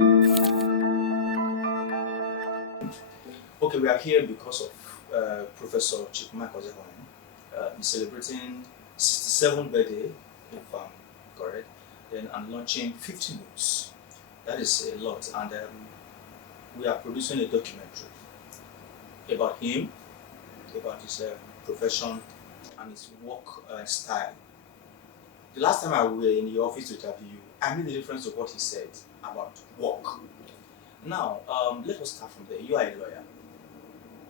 Okay, we are here because of Professor Ozekhome. He's celebrating 67th birthday, if I'm correct, then and launching 50 books. That is a lot, and we are producing a documentary about him, about his profession, and his work style. The last time I were in the office to interview you, I made the reference of what he said about work. Now, let us start from there. You are a lawyer.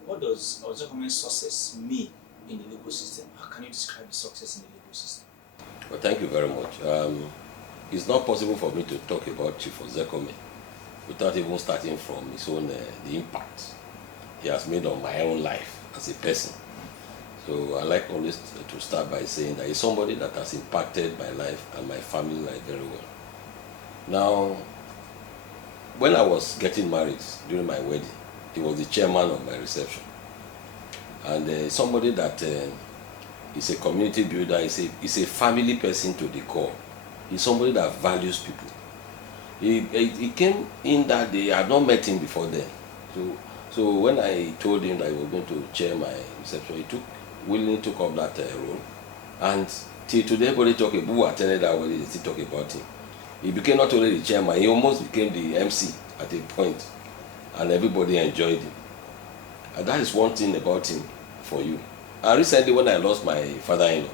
What does Ozekhome's success mean in the legal system? How can you describe the success in the legal system? Well, thank you very much. It's not possible for me to talk about Chief Ozekhome without even starting from his own the impact he has made on my own life as a person. So I like always to start by saying that he's somebody that has impacted my life and my family life very well. Now, when I was getting married during my wedding, he was the chairman of my reception, and somebody that is a community builder, is a family person to the core. He's somebody that values people. He came in that day. I had not met him before then. So when I told him that he was going to chair my reception, he willingly took up that role. And till today, everybody talk about who attended that wedding, they still talk about him. He became not only the chairman, he almost became the MC at a point, and everybody enjoyed him. And that is one thing about him for you. And recently, when I lost my father-in-law,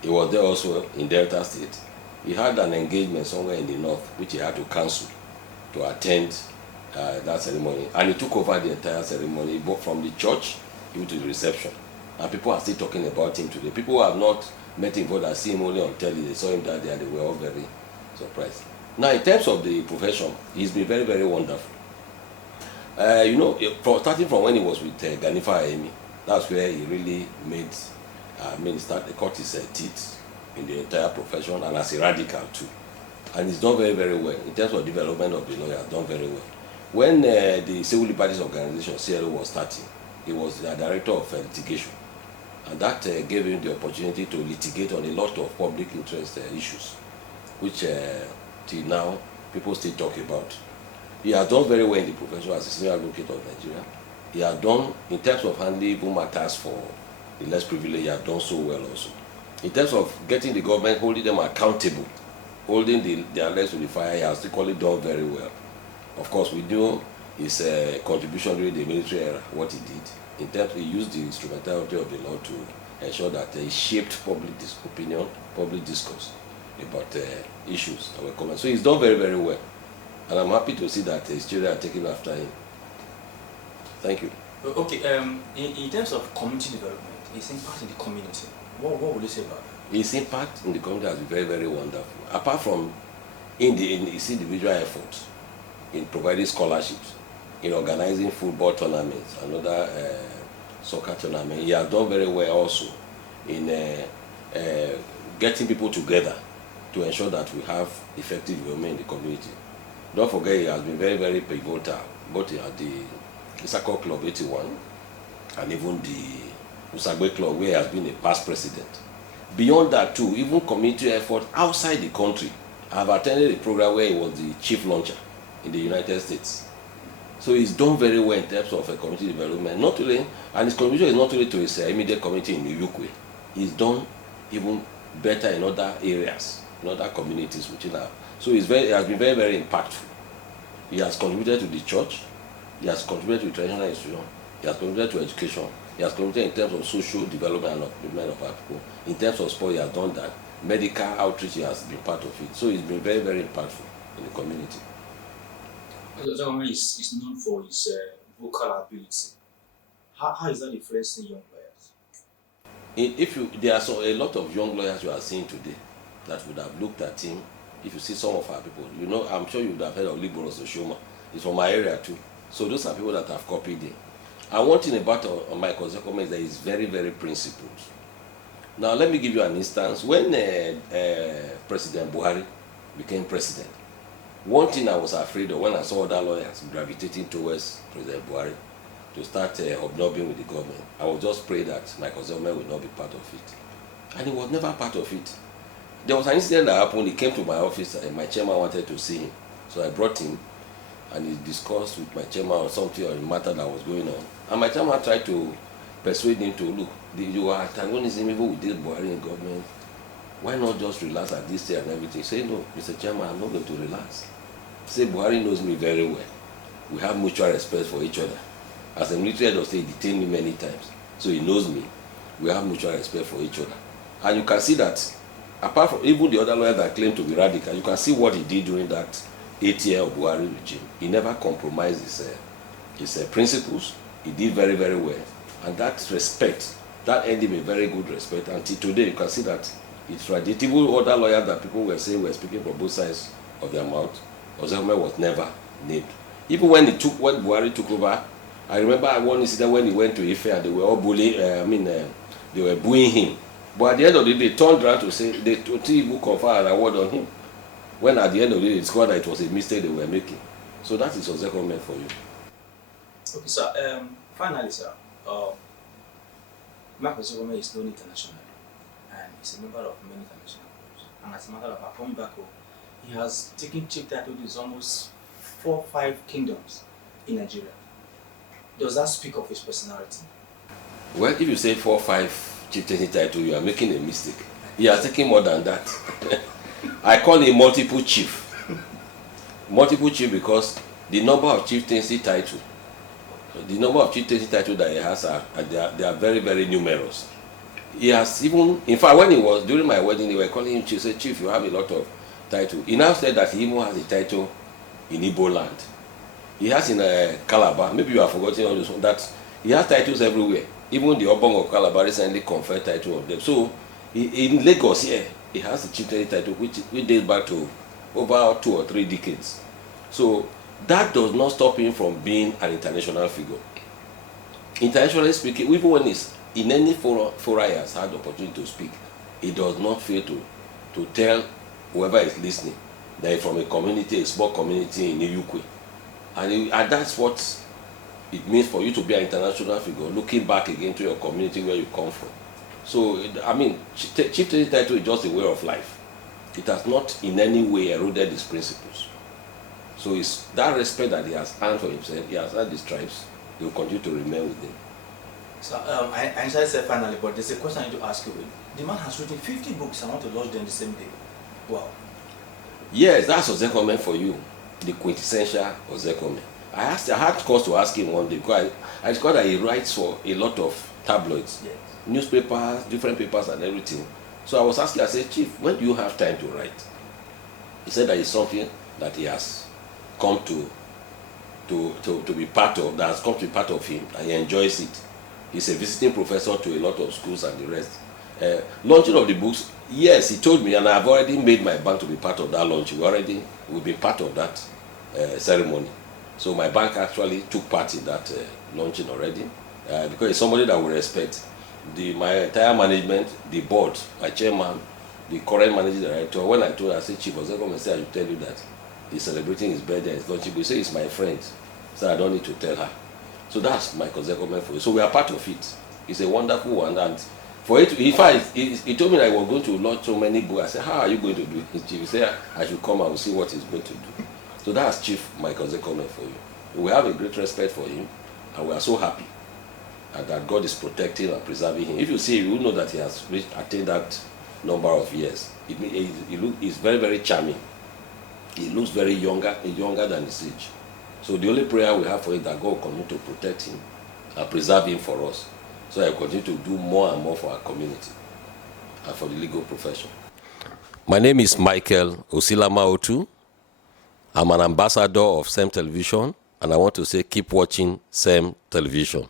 he was there also in Delta State. He had an engagement somewhere in the north, which he had to cancel to attend that ceremony. And he took over the entire ceremony, both from the church even to the reception. And people are still talking about him today. People who have not met him before, that see him only on telly, they saw him that day and they were all very surprised. Now, in terms of the profession, he's been very, very wonderful. Starting from when he was with Ganifa Amy, that's where he really cut his teeth in the entire profession, and as a radical too. And he's done very, very well. In terms of development of the lawyer, done very well. When the Civil Liberties Organization, CLO, was starting, he was the director of litigation. And that gave him the opportunity to litigate on a lot of public interest issues, which till now people still talk about. He has done very well in the profession as a senior advocate of Nigeria. He has done, in terms of handling even matters for the less privileged, he has done so well also. In terms of getting the government, holding them accountable, holding their legs to the fire, he has equally done very well. Of course, we know his contribution during the military era, what he did. In terms, he used the instrumentality of the law to ensure that he shaped public opinion, public discourse about issues that were common. So he's done very, very well. And I'm happy to see that his children are taking after him. Thank you. Okay, in terms of community development, his impact in the community, what would you say about that? His impact in the community has been very, very wonderful. Apart from in his individual efforts in providing scholarships, in organizing football tournaments, and other soccer tournaments, he has done very well also in getting people together to ensure that we have effective development in the community. Don't forget, he has been very, very pivotal, both at the Isako Club 81 and even the Usagbe Club, where he has been a past president. Beyond that too, even community effort outside the country. I have attended a program where he was the chief launcher in the United States. So he's done very well in terms of community development. Not only, and his contribution is not only to his immediate community in New York. He's done even better in other areas, in other communities within our. So he has been very, very impactful. He has contributed to the church, he has contributed to traditional institution, he has contributed to education, he has contributed in terms of social development and upliftment of our people. In terms of sport, he has done that. Medical outreach, he has been part of it. So he's been very, very impactful in the community. Ozekhome is known for his vocal ability. How is that influencing young lawyers? There are a lot of young lawyers you are seeing today that would have looked at him. If you see some of our people, I'm sure you would have heard of Libero Oshoma. He's from my area too. So those are people that have copied him. And one thing about Michael Ozekhome is that he's very, very principled. Now let me give you an instance. When President Buhari became president, one thing I was afraid of when I saw other lawyers gravitating towards President Buhari to start hobnobbing with the government, I was just praying that Michael Ozekhome would not be part of it. And he was never part of it. There was an incident that happened. He came to my office and my chairman wanted to see him. So I brought him. and he discussed with my chairman on something or a matter that was going on. And my chairman tried to persuade him to look, you are antagonism even with this Buhari in government. Why not just relax at this day and everything? Say, no, Mr. Chairman, I'm not going to relax. Say, Buhari knows me very well. We have mutual respect for each other. As a military head of state, he detained me many times. So he knows me. We have mutual respect for each other. And you can see that, apart from even the other lawyer that claimed to be radical, you can see what he did during that 8 year of Buhari regime. He never compromised his principles. He did very, very well. And that respect, that earned him a very good respect. Until today, you can see that it's right. The other lawyers that people were saying were speaking from both sides of their mouth, Ozekhome was never named. Even when Buhari took over, I remember one incident when he went to Ife and they were all bullying, they were booing him. But at the end of the day, they turned around to say, they even conferred an award on him. When at the end of the day, they discovered that it was a mistake they were making. So that is Ozekhome for you. Okay, sir. Finally, sir, Mark Ozekhome is known internationally, and he's a member of many international groups. And as a matter of fact, coming back home, he has taken chief title to almost 4 or 5 kingdoms in Nigeria. Does that speak of his personality? Well, if you say 4 or 5 chieftaincy title, you are making a mistake. He has taken more than that. I call him multiple chief. Multiple chief because the number of chieftaincy title, that he has they are very, very numerous. He has even, in fact, when he was during my wedding, they were calling him chief. Say, Chief, you have a lot of title. He now said that he even has a title in Igbo land. He has in Calabar. Maybe you have forgotten all this one. That he has titles everywhere. Even the Obong of Calabar recently conferred title on them. So in Lagos here, he has a chieftaincy title which dates back to over 2 or 3 decades. So that does not stop him from being an international figure. Internationally speaking, even when he's in any forum he has had the opportunity to speak, he does not fail to tell whoever is listening that he's from a community, a small community in Iyukwe. And that's what it means for you to be an international figure, looking back again to your community where you come from. So, I mean, chieftaincy title is just a way of life. It has not in any way eroded his principles. So it's that respect that he has earned for himself, he has earned his tribes, he will continue to remain with him. So, I answered it finally, but there's a question I need to ask you. The man has written 50 books, I want to launch them the same day. Wow. Yes, that's Ozekhome for you, the quintessential Ozekhome. I had cause to ask him one day because I discovered that he writes for a lot of tabloids, yes, newspapers, different papers and everything. So I was asking, I said, Chief, when do you have time to write? He said that it's something that he has come to be part of, that has come to be part of him, and he enjoys it. He's a visiting professor to a lot of schools and the rest. Launching of the books, yes, he told me, and I've already made my bank to be part of that launch. We'll be part of that ceremony. So my bank actually took part in that launching already, because it's somebody that we respect. My entire management, the board, my chairman, the current managing director, when I told her, I said, Chief Ozekhome said, I should tell you that he's celebrating his birthday, he's launching, but he said, it's my friend, so I don't need to tell her. So that's my Ozekhome for you. So we are part of it. It's a wonderful one, and for it, in fact, he told me that I was going to launch so many books. I said, how are you going to do it, Chief? He said, I should come and we'll see what he's going to do. So that's Chief Mike Ozekhome for you. We have a great respect for him, and we are so happy that God is protecting and preserving him. If you see, you will know that he has attained that number of years. He's very, very charming. He looks very younger than his age. So the only prayer we have for him is that God will continue to protect him and preserve him for us, so that he will continue to do more and more for our community and for the legal profession. My name is Michael Osilama Otu. I'm an ambassador of CEM Television, and I want to say keep watching CEM Television.